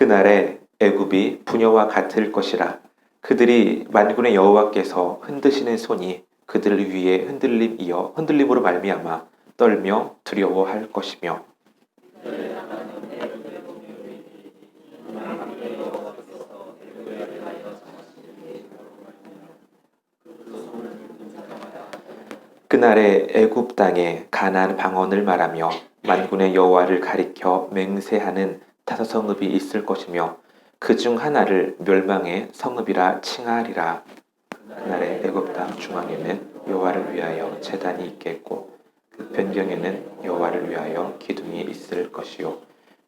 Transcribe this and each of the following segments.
그날에 애굽이 부녀와 같을 것이라. 그들이 만군의 여호와께서 흔드시는 손이 그들을 위해 흔들림으로 말미암아 떨며 두려워할 것이며. 그날에 애굽 땅에 가나안 방언을 말하며 만군의 여호와를 가리켜 맹세하는 다섯 성읍이 있을 것이며 그 중 하나를 멸망의 성읍이라 칭하리라. 그날에 애굽 땅 중앙에는 여호와를 위하여 제단이 있겠고 그 변경에는 여호와를 위하여 기둥이 있을 것이요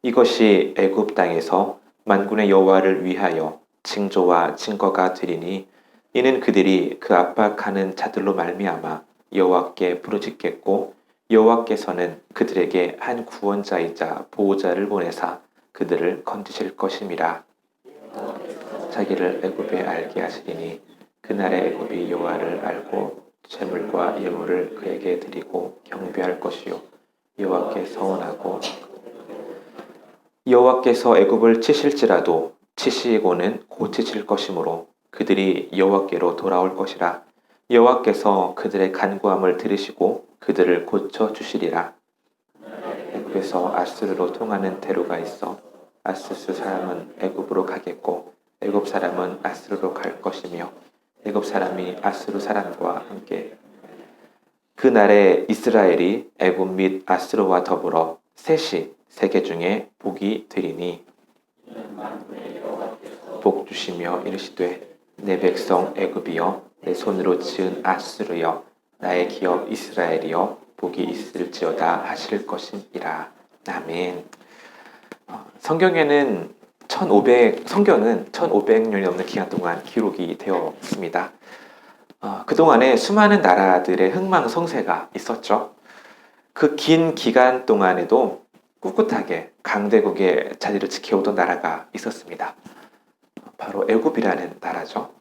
이것이 애굽 땅에서 만군의 여호와를 위하여 징조와 증거가 되리니 이는 그들이 그 압박하는 자들로 말미암아 여호와께 부르짖겠고 여호와께서는 그들에게 한 구원자이자 보호자를 보내사 그들을 건지실 것임이라. 자기를 애굽에 알게 하시리니 그날에 애굽이 여호와를 알고 재물과 예물을 그에게 드리고 경배할 것이요 여호와께 서원하고 여호와께서 애굽을 치실지라도 치시고는 고치실 것이므로 그들이 여호와께로 돌아올 것이라. 여호와께서 그들의 간구함을 들으시고 그들을 고쳐 주시리라. 애굽에서 아스르로 통하는 대로가 있어 아스스 사람은 애굽으로 가겠고 애굽 사람은 아스르로 갈 것이며 애굽 사람이 아스루 사람과 함께 그날에 이스라엘이 애굽 및 아스루와 더불어 셋이 세계 중에 복이 되리니 복 주시며 이르시되 내 백성 애굽이여 내 손으로 지은 아스루여 나의 기업 이스라엘이여 복이 있을지어다 하실 것이니라. 아멘. 성경은 1500년이 넘는 기간 동안 기록이 되었습니다. 그동안에 수많은 나라들의 흥망성쇠가 있었죠. 그 긴 기간 동안에도 꿋꿋하게 강대국의 자리를 지켜오던 나라가 있었습니다. 바로 애굽이라는 나라죠.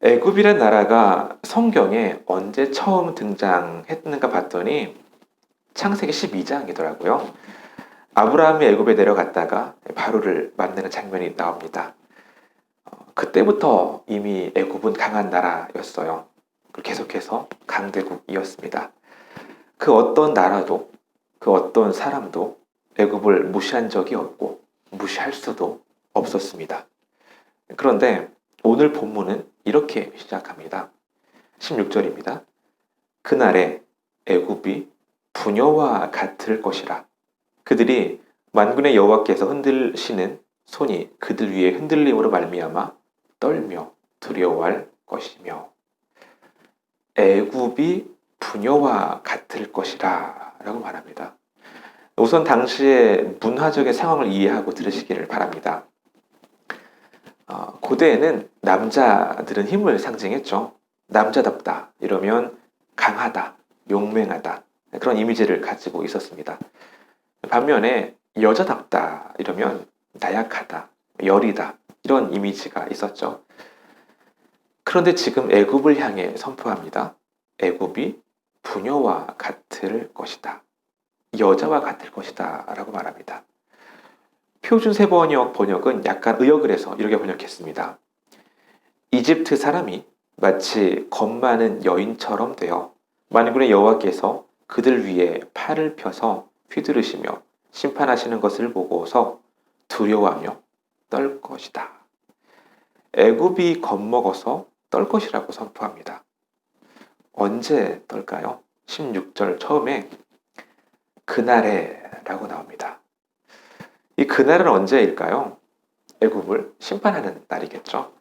애굽이라는 나라가 성경에 언제 처음 등장했는가 봤더니 창세기 12장이더라고요. 아브라함이 애굽에 내려갔다가 바로를 만나는 장면이 나옵니다. 그때부터 이미 애굽은 강한 나라였어요. 계속해서 강대국이었습니다. 그 어떤 나라도 그 어떤 사람도 애굽을 무시한 적이 없고 무시할 수도 없었습니다. 그런데 오늘 본문은 이렇게 시작합니다. 16절입니다. 그날에 애굽이 부녀와 같을 것이라. 그들이 만군의 여호와께서 흔들시는 손이 그들 위에 흔들림으로 말미암아 떨며 두려워할 것이며. 애굽이 부녀와 같을 것이라 라고 말합니다. 우선 당시의 문화적인 상황을 이해하고 들으시기를 바랍니다. 고대에는 남자들은 힘을 상징했죠. 남자답다 이러면 강하다, 용맹하다 그런 이미지를 가지고 있었습니다. 반면에 여자답다 이러면 나약하다, 여리다 이런 이미지가 있었죠. 그런데 지금 애굽을 향해 선포합니다. 애굽이 부녀와 같을 것이다. 여자와 같을 것이다 라고 말합니다. 표준 세번역 번역은 약간 의역을 해서 이렇게 번역했습니다. 이집트 사람이 마치 겁 많은 여인처럼 되어 만군의 여호와께서 그들 위에 팔을 펴서 휘두르시며 심판하시는 것을 보고서 두려워하며 떨 것이다. 애굽이 겁먹어서 떨 것이라고 선포합니다. 언제 떨까요? 16절 처음에 그날에 라고 나옵니다. 이 그날은 언제일까요? 애굽을 심판하는 날이겠죠.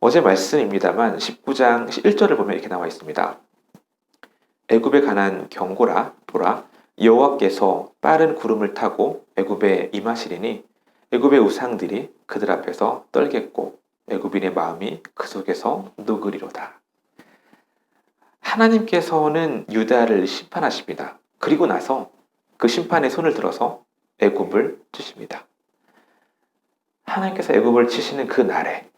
어제 말씀입니다만 19장 1절을 보면 이렇게 나와 있습니다. 애굽에 관한 경고라 보라 여호와께서 빠른 구름을 타고 애굽에 임하시리니 애굽의 우상들이 그들 앞에서 떨겠고 애굽인의 마음이 그 속에서 녹으리로다. 하나님께서는 유다를 심판하십니다. 그리고 나서 그 심판의 손을 들어서 애굽을 치십니다. 하나님께서 애굽을 치시는 그 날에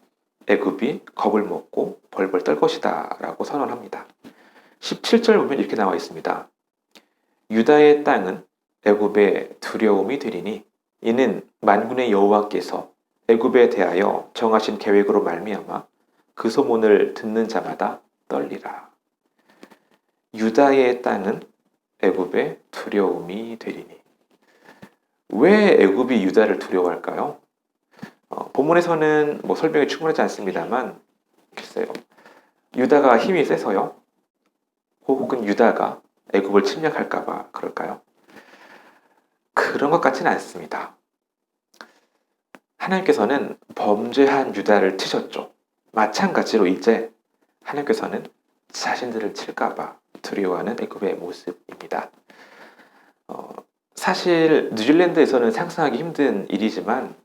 애굽이 겁을 먹고 벌벌 떨 것이다 라고 선언합니다. 17절 보면 이렇게 나와 있습니다. 유다의 땅은 애굽의 두려움이 되리니 이는 만군의 여호와께서 애굽에 대하여 정하신 계획으로 말미암아 그 소문을 듣는 자마다 떨리라. 유다의 땅은 애굽의 두려움이 되리니. 왜 애굽이 유다를 두려워할까요? 본문에서는 설명이 충분하지 않습니다만, 글쎄요. 유다가 힘이 세서요? 혹은 유다가 애굽을 침략할까봐 그럴까요? 그런 것 같지는 않습니다. 하나님께서는 범죄한 유다를 치셨죠. 마찬가지로 이제 하나님께서는 자신들을 칠까봐 두려워하는 애굽의 모습입니다. 사실 뉴질랜드에서는 상상하기 힘든 일이지만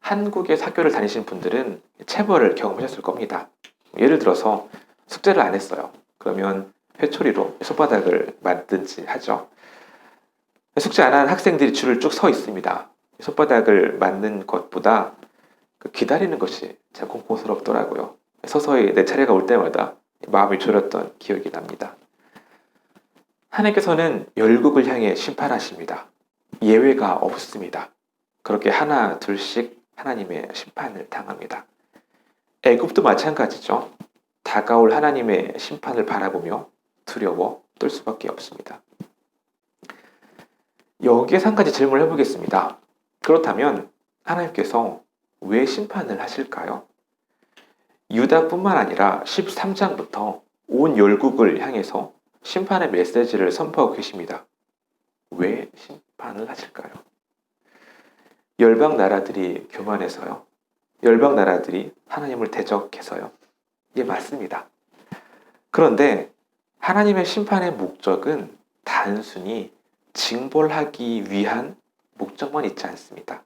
한국의 학교를 다니신 분들은 체벌을 경험하셨을 겁니다. 예를 들어서 숙제를 안 했어요. 그러면 회초리로 손바닥을 맞든지 하죠. 숙제 안 한 학생들이 줄을 쭉 서 있습니다. 손바닥을 맞는 것보다 기다리는 것이 참 공포스럽더라고요. 서서히 내 차례가 올 때마다 마음이 졸였던 기억이 납니다. 하나님께서는 열국을 향해 심판하십니다. 예외가 없습니다. 그렇게 하나 둘씩 하나님의 심판을 당합니다. 애굽도 마찬가지죠. 다가올 하나님의 심판을 바라보며 두려워 떨 수밖에 없습니다. 여기에서 한 가지 질문을 해보겠습니다. 그렇다면 하나님께서 왜 심판을 하실까요? 유다뿐만 아니라 13장부터 온 열국을 향해서 심판의 메시지를 선포하고 계십니다. 왜 심판을 하실까요? 열방 나라들이 교만해서요? 열방 나라들이 하나님을 대적해서요? 예, 맞습니다. 그런데 하나님의 심판의 목적은 단순히 징벌하기 위한 목적만 있지 않습니다.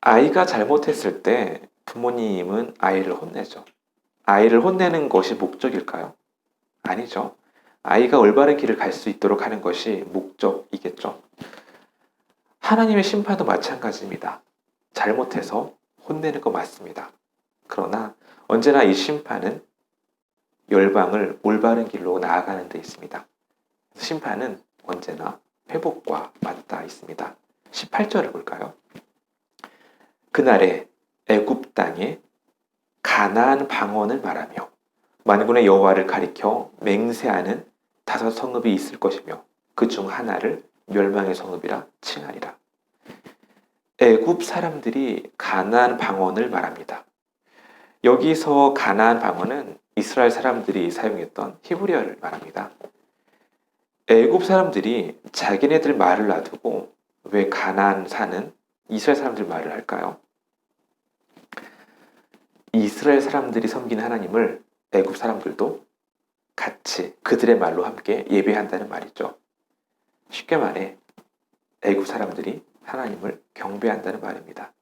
아이가 잘못했을 때 부모님은 아이를 혼내죠. 아이를 혼내는 것이 목적일까요? 아니죠. 아이가 올바른 길을 갈 수 있도록 하는 것이 목적이겠죠. 하나님의 심판도 마찬가지입니다. 잘못해서 혼내는 거 맞습니다. 그러나 언제나 이 심판은 열방을 올바른 길로 나아가는 데 있습니다. 심판은 언제나 회복과 맞닿아 있습니다. 18절을 볼까요? 그날에 애굽 땅에 가나안 방언을 말하며 만군의 여호와를 가리켜 맹세하는 5 성읍이 있을 것이며 그 중 하나를 멸망의 성읍이라 칭하리라. 애굽 사람들이 가나안 방언을 말합니다. 여기서 가나안 방언은 이스라엘 사람들이 사용했던 히브리어를 말합니다. 애굽 사람들이 자기네들 말을 놔두고 왜 가나안 사는 이스라엘 사람들 말을 할까요? 이스라엘 사람들이 섬기는 하나님을 애굽 사람들도 같이 그들의 말로 함께 예배한다는 말이죠. 쉽게 말해 애굽 사람들이 하나님을 경배한다는 말입니다.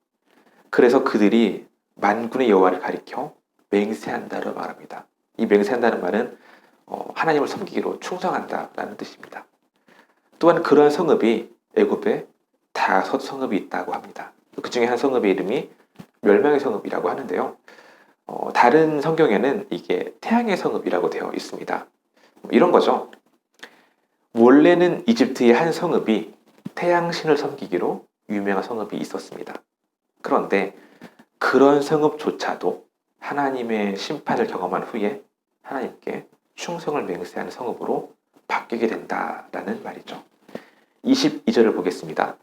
그래서 그들이 만군의 여호와를 가리켜 맹세한다고 말합니다. 이 맹세한다는 말은 하나님을 섬기기로 충성한다라는 뜻입니다. 또한 그러한 성읍이 애굽에 5 성읍이 있다고 합니다. 그 중에 한 성읍의 이름이 멸망의 성읍이라고 하는데요. 다른 성경에는 이게 태양의 성읍이라고 되어 있습니다. 이런 거죠. 원래는 이집트의 한 성읍이 태양신을 섬기기로 유명한 성읍이 있었습니다. 그런데 그런 성읍조차도 하나님의 심판을 경험한 후에 하나님께 충성을 맹세하는 성읍으로 바뀌게 된다라는 말이죠. 22절을 보겠습니다.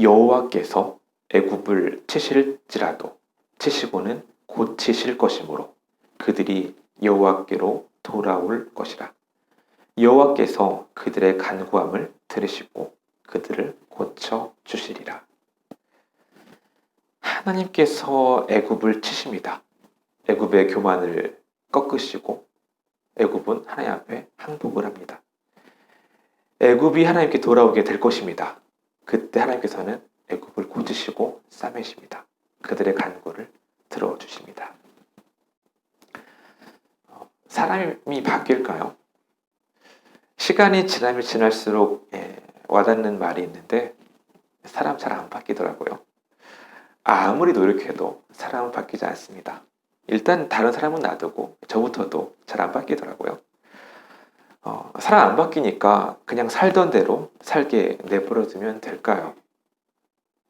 여호와께서 애굽을 치실지라도 치시고는 고치실 것이므로 그들이 여호와께로 돌아올 것이라. 여호와께서 그들의 간구함을 들으시고 그들을 고쳐 주시리라. 하나님께서 애굽을 치십니다. 애굽의 교만을 꺾으시고 애굽은 하나님 앞에 항복을 합니다. 애굽이 하나님께 돌아오게 될 것입니다. 그때 하나님께서는 애굽을 고치시고 싸매십니다. 그들의 간구를 들어주십니다. 사람이 바뀔까요? 시간이 지나면 지날수록 와닿는 말이 있는데 사람 잘 안 바뀌더라고요. 아무리 노력해도 사람은 바뀌지 않습니다. 일단 다른 사람은 놔두고 저부터도 잘 안 바뀌더라고요. 사람 안 바뀌니까 그냥 살던 대로 살게 내버려두면 될까요?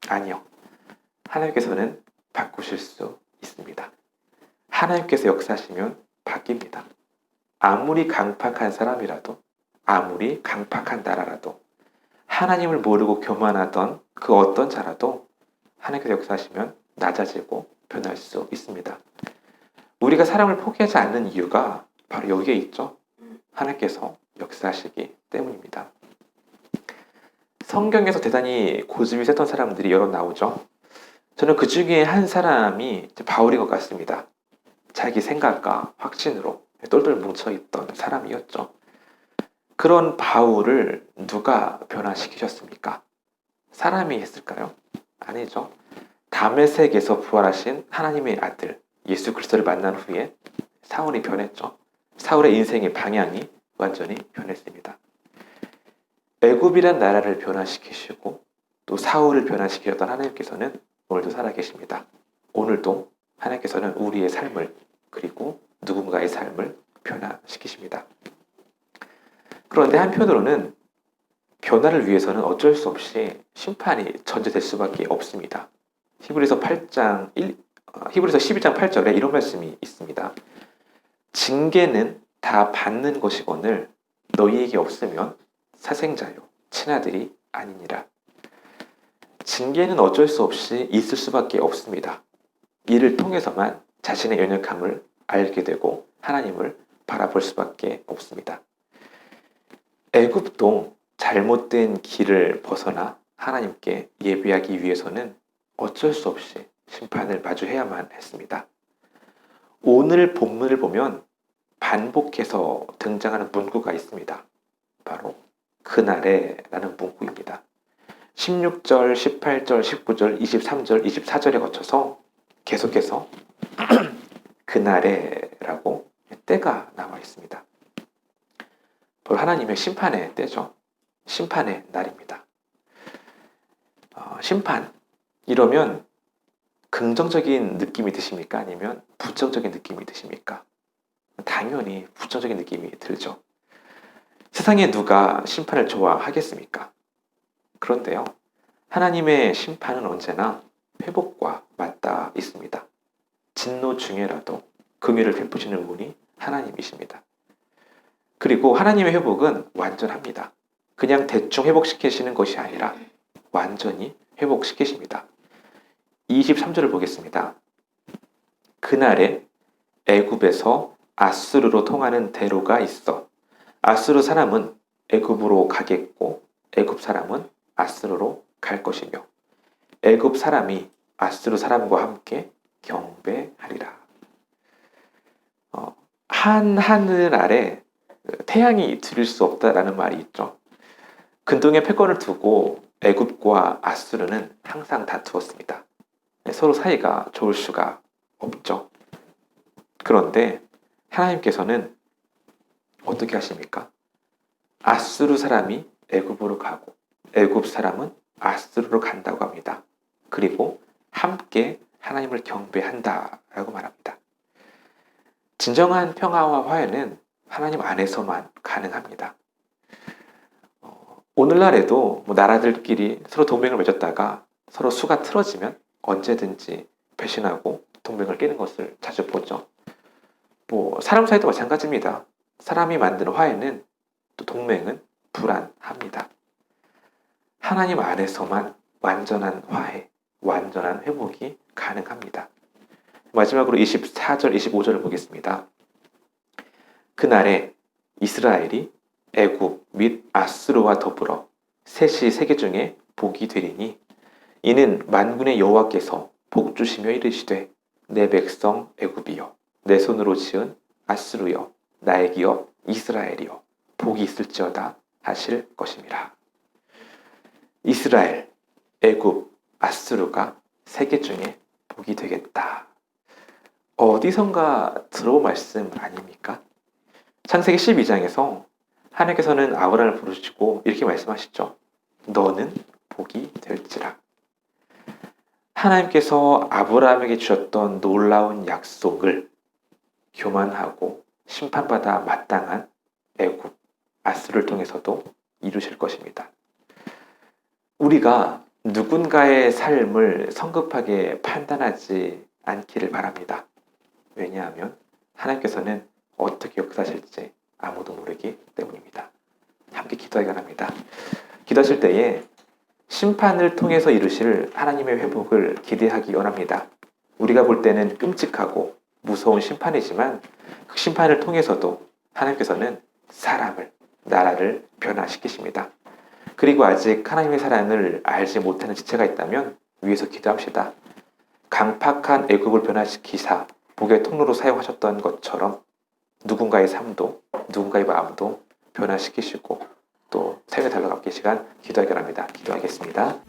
아니요. 하나님께서는 바꾸실 수 있습니다. 하나님께서 역사하시면 바뀝니다. 아무리 강팍한 사람이라도, 아무리 강팍한 나라라도, 하나님을 모르고 교만하던 그 어떤 자라도 하나님께서 역사하시면 낮아지고 변할 수 있습니다. 우리가 사람을 포기하지 않는 이유가 바로 여기에 있죠. 하나님께서 역사하시기 때문입니다. 성경에서 대단히 고집이 셌던 사람들이 여러 나오죠. 저는 그 중에 한 사람이 바울인 것 같습니다. 자기 생각과 확신으로 똘똘 뭉쳐있던 사람이었죠. 그런 바울을 누가 변화시키셨습니까? 사람이 했을까요? 아니죠. 다메섹에서 부활하신 하나님의 아들 예수 그리스도를 만난 후에 사울이 변했죠. 사울의 인생의 방향이 완전히 변했습니다. 애굽이란 나라를 변화시키시고 또 사울을 변화시키셨던 하나님께서는 오늘도 살아계십니다. 오늘도 하나님께서는 우리의 삶을 그리고 누군가의 삶을 변화시키십니다. 그런데 한편으로는 변화를 위해서는 어쩔 수 없이 심판이 전제될 수밖에 없습니다. 히브리서 12장 8절에 이런 말씀이 있습니다. 징계는 다 받는 것이거늘 너희에게 없으면 사생자요 친아들이 아니니라. 징계는 어쩔 수 없이 있을 수밖에 없습니다. 이를 통해서만 자신의 연약함을 알게 되고 하나님을 바라볼 수밖에 없습니다. 애굽도 잘못된 길을 벗어나 하나님께 예배하기 위해서는 어쩔 수 없이 심판을 마주해야만 했습니다. 오늘 본문을 보면 반복해서 등장하는 문구가 있습니다. 바로 그날에라는 문구입니다. 16절, 18절, 19절, 23절, 24절에 거쳐서 계속해서 그날에라고 때가 나와 있습니다. 바로 하나님의 심판의 때죠. 심판의 날입니다. 심판 이러면 긍정적인 느낌이 드십니까? 아니면 부정적인 느낌이 드십니까? 당연히 부정적인 느낌이 들죠. 세상에 누가 심판을 좋아하겠습니까? 그런데요, 하나님의 심판은 언제나 회복과 맞닿아 있습니다. 진노 중에라도 긍휼을 베푸시는 분이 하나님이십니다. 그리고 하나님의 회복은 완전합니다. 그냥 대충 회복시키시는 것이 아니라 완전히 회복시키십니다. 23절을 보겠습니다. 그날에 애굽에서 아수르로 통하는 대로가 있어 아수르 사람은 애굽으로 가겠고 애굽 사람은 아수르로 갈 것이며 애굽 사람이 아수르 사람과 함께 경배하리라. 한 하늘 아래 태양이 들일 수 없다라는 말이 있죠. 근동의 패권을 두고 애굽과 아수르는 항상 다투었습니다. 서로 사이가 좋을 수가 없죠. 그런데 하나님께서는 어떻게 하십니까? 아수르 사람이 애굽으로 가고 애굽 사람은 아수르로 간다고 합니다. 그리고 함께 하나님을 경배한다라고 말합니다. 진정한 평화와 화해는 하나님 안에서만 가능합니다. 오늘날에도 나라들끼리 서로 동맹을 맺었다가 서로 수가 틀어지면 언제든지 배신하고 동맹을 깨는 것을 자주 보죠. 사람 사이도 마찬가지입니다. 사람이 만든 화해는 또 동맹은 불안합니다. 하나님 안에서만 완전한 화해, 완전한 회복이 가능합니다. 마지막으로 24절, 25절을 보겠습니다. 그날에 이스라엘이 애굽 및 아수르와 더불어 셋이 세계 중에 복이 되리니 이는 만군의 여호와께서 복 주시며 이르시되 내 백성 애굽이여 내 손으로 지은 아수르여 나의 기업 이스라엘이여 복이 있을지어다 하실 것임이라. 이스라엘, 애굽, 아수르가 세계 중에 복이 되겠다. 어디선가 들어온 말씀 아닙니까? 창세기 12장에서 하나님께서는 아브라함을 부르시고 이렇게 말씀하시죠. 너는 복이 될지라. 하나님께서 아브라함에게 주셨던 놀라운 약속을 교만하고 심판받아 마땅한 애굽, 아스를 통해서도 이루실 것입니다. 우리가 누군가의 삶을 성급하게 판단하지 않기를 바랍니다. 왜냐하면 하나님께서는 어떻게 역사하실지 아무도 모르기 때문입니다. 함께 기도하기 바랍니다. 기도하실 때에 심판을 통해서 이루실 하나님의 회복을 기대하기 원합니다. 우리가 볼 때는 끔찍하고 무서운 심판이지만 그 심판을 통해서도 하나님께서는 사람을, 나라를 변화시키십니다. 그리고 아직 하나님의 사랑을 알지 못하는 지체가 있다면 위에서 기도합시다. 강팍한 애굽을 변화시키사 복의 통로로 사용하셨던 것처럼 누군가의 삶도 누군가의 마음도 변화시키시고 또 삶의 달러 갖기 시간 기도하기 바랍니다. 기도하겠습니다.